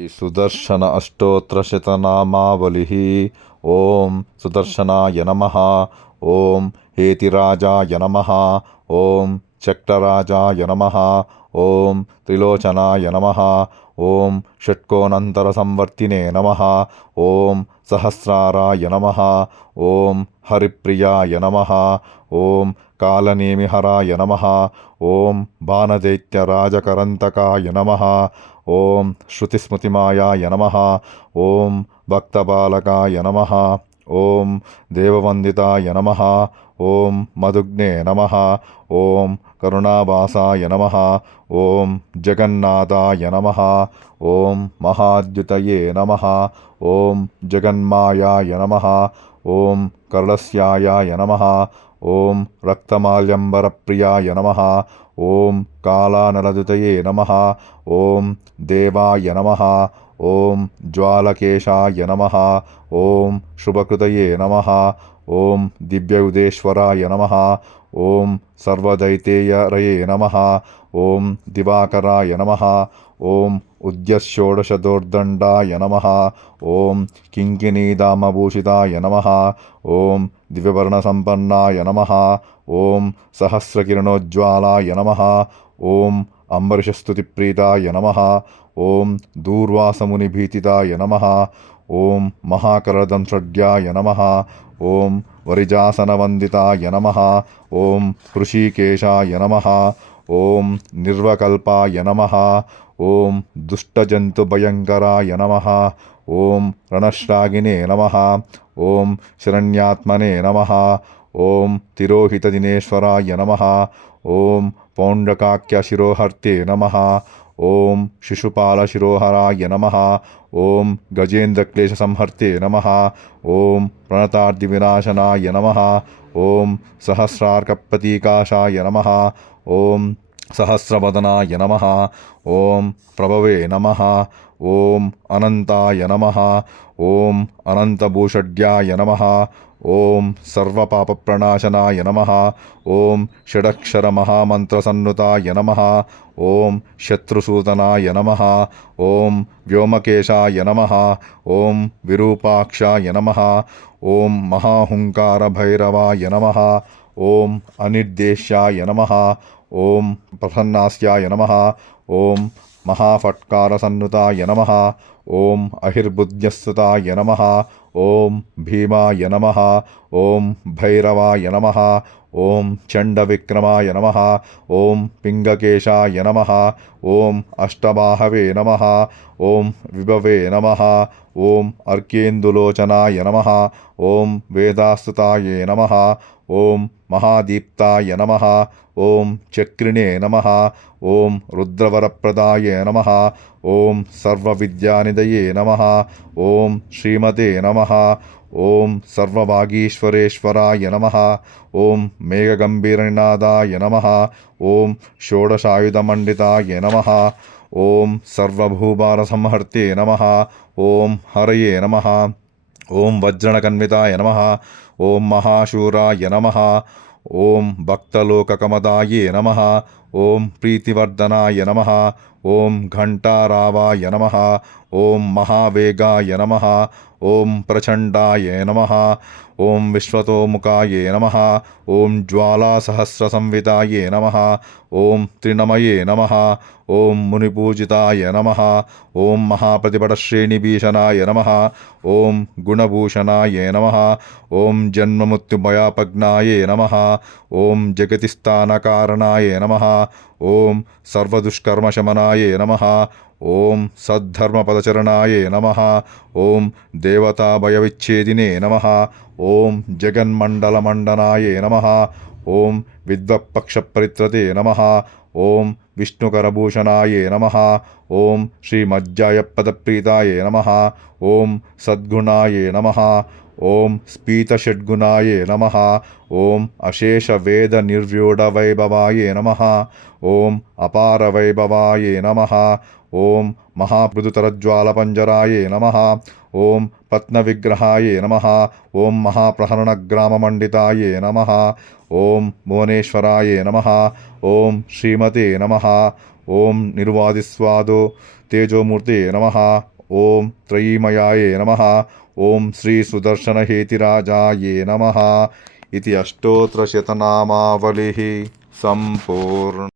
सुदर्शन अष्टोत्तरशतनामावलिः। ॐ सुदर्शनाय नमः। ॐ हेतिराजाय नमः। ॐ चक्रराजाय नमः। ॐ त्रिलोचनाय नमः। ॐ षट्कोणन्तरसंवर्तिने नमः। ॐ सहस्राराय नमः। ॐ हरिप्रियाय नमः। ॐ कालनेमिहराय नमः। ॐ बाणदैत्यराजकरन्तकाय नमः। ॐ श्रुतिस्मृतिमायाय नमः। ॐ भक्तबालकाय नमः। ॐ देववन्दिताय नमः। ॐ मधुग्ने नमः। ॐ करुणावासाय नमः। ॐ जगन्नाथाय नमः। ॐ महाद्युतये नमः। ॐ जगन्मायाय नमः। ॐ करलस्यायाय नमः। ॐ रक्तमाल्यम्बरप्रियाय नमः। ॐ कालानलदुतये नमः। ॐ देवाय नमः। ॐ ज्वालकेशाय नमः। ॐ शुभकृतये नमः। ॐ दिव्ययुधेश्वराय नमः। ॐ सर्वदैतेयरये नमः। ॐ दिवाकराय नमः। ॐ उद्यषोडशदोर्दण्डाय नमः। ॐ किङ्किणीधामभूषिताय नमः। ॐ दिव्यवर्णसम्पन्नाय नमः। ॐ सहस्रकिरणोज्ज्वालाय नमः। ॐ अम्बरीषस्तुतिप्रीताय नमः। ॐ दूर्वासमुनिभीतिताय नमः। ॐ महाकरदंष्ट्याय नमः। ॐ वरिजासनवन्दिताय नमः। ॐ ऋषिकेशाय नमः। ॐ निर्वकल्पाय नमः। ॐ दुष्टजन्तुभयङ्कराय नमः। ॐ रणश्रागिने नमः। ॐ शरण्यात्मने नमः। ॐ तिरोहितदिनेश्वराय नमः। ॐ पौण्डकाख्यशिरोहर्ते नमः। ॐ शिशुपालशिरोहराय नमः। ॐ गजेन्द्रक्लेशसंहर्ते नमः। ॐ प्रणतार्दिविनाशनाय नमः। ॐ सहस्रार्कप्रतीकाशाय नमः। ॐ सहस्रवदनाय नमः। ॐ प्रभवे नमः। ॐ अनन्ताय नमः। ॐ अनन्तभूषड्याय नमः। ॐ सर्वपापप्रणाशनाय नमः। ॐ षडक्षरमहामन्त्रसन्नुताय नमः। ॐ शत्रुसूदनाय नमः। ॐ व्योमकेशाय नमः। ॐ विरूपाक्षाय नमः। ॐ महाहुङ्कारभैरवाय नमः। ॐ अनिर्देश्याय नमः। ॐ प्रसन्नास्याय नमः। ॐ महाफट्कारसन्नुताय नमः। ॐ अहिर्बुद्ध्यस्तुताय नमः। ॐ भीमाय नमः। ॐ भैरवाय नमः। ॐ चण्डविक्रमाय नमः। ॐ पिङ्गकेशाय नमः। ॐ अष्टबाहवे नमः। ॐ विभवे नमः। ॐ अर्केन्दुलोचनाय नमः। ॐ वेदास्तुताय नमः। ॐ महादीप्ताय नमः। ॐ चक्रिणे नमः। ॐ रुद्रवरप्रदाय नमः। ॐ सर्वविद्यानिधये नमः। ॐ श्रीमते नमः। ॐ सर्वभागीश्वरेश्वराय नमः। ॐ मेघगम्भीरनिनादाय नमः। ॐ षोडशायुधमण्डिताय नमः। ॐ सर्वभूभारसंहर्ते नमः। ॐ हरये नमः। ॐ वज्रणकन्विताय नमः। ॐ महाशूराय नमः। ॐ भक्तलोककमदाये नमः। ॐ प्रीतिवर्धनाय नमः। ॐ घण्टारावाय नमः। ॐ महावेगाय नमः। ॐ प्रचण्डाय नमः। ॐ विश्वतोमुखाय नमः। ॐ ज्वालासहस्रसंविताय नमः। ॐ त्रिनमये नमः। ॐ मुनिपूजिताय नमः। ॐ महाप्रतिपटश्रेणिभीषणाय नमः। ॐ गुणभूषणाय नमः। ॐ जन्ममृत्युभयापग्नाय नमः। ॐ जगतिस्थानकारणाय नमः। ॐ सर्वदुष्कर्मशमनाय नमः। ॐ सद्धर्मपदचरणाय नमः। ॐ देवताभयविच्छेदिने नमः। ॐ जगन्मण्डलमण्डनाय नमः। ॐ विद्वत्पक्षपरित्रते नमः। ॐ विष्णुकरभूषणाय नमः। ॐ श्रीमज्जायपदप्रीताय नमः। ॐ सद्गुणाय नमः। ॐ स्फीतषड्गुणाय नमः। ॐ अशेषवेदनिर्व्यूढवैभवाय नमः। ॐ अपारवैभवाय नमः। ॐ महापृथुतरज्ज्वालपञ्जराय नमः। ॐ पद्मविग्रहाय नमः। ॐ महाप्रहरणग्राममण्डिताय नमः। ॐ भुवनेश्वराय नमः। ॐ श्रीमते नमः। ఓం నిర్వాదిస్వాదో తేజోమూర్తయే నమః. ఓం త్రయీమయాయే నమః. ఓం శ్రీ సుదర్శనహేతిరాజాయే నమః. ఇది అష్టోత్తరశతనామావళిः సంపూర్ణ.